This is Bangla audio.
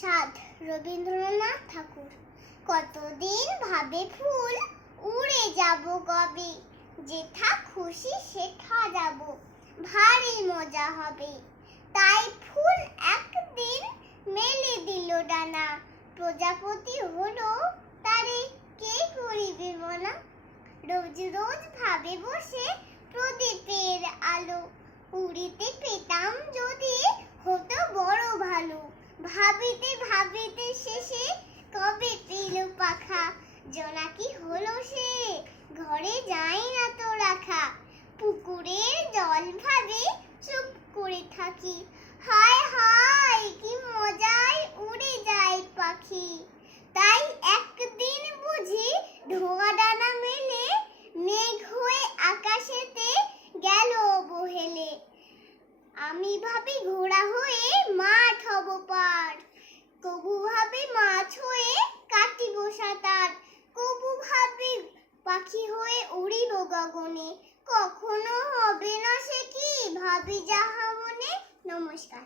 সাত রবীন্দ্রনাথ ঠাকুর। কতদিন ভাবে ফুল উড়ে যাব কবে? যেথা খুশি সেথা যাব। ভারী মজা হবে। তাই ফুল একদিন মেলে দিল ডানা। প্রজাপতি হলো তারে কে করিবে মনা? রোজ রোজ ভাবে বসে প্রদীপের আলো। উড়িতে পেতাম ভাবিতে ভাবিতে শেষে কবে পেল পাখা জোনাকি হলো সে? ঘরে যাই না তো রাখা। পুকুরের জল ভাবে চুপ করে থাকি। হায় হায়, কি মজায় উড়ে যায় পাখি। তাই একদিন বুঝি ধোয়া ডানা মেলে, মেঘ হয়ে আকাশেতে গেল বহেলে আমি ভাবি ঘোড়া হয়ে মাঠ হব পার কবু ভাবি মাছ হয়ে কাটিব সাঁতার কবু ভাবি পাখি হয়ে উড়িব গগনে। কখনো হবে না সে কি? ভাবি যাহা মনে নমস্কার।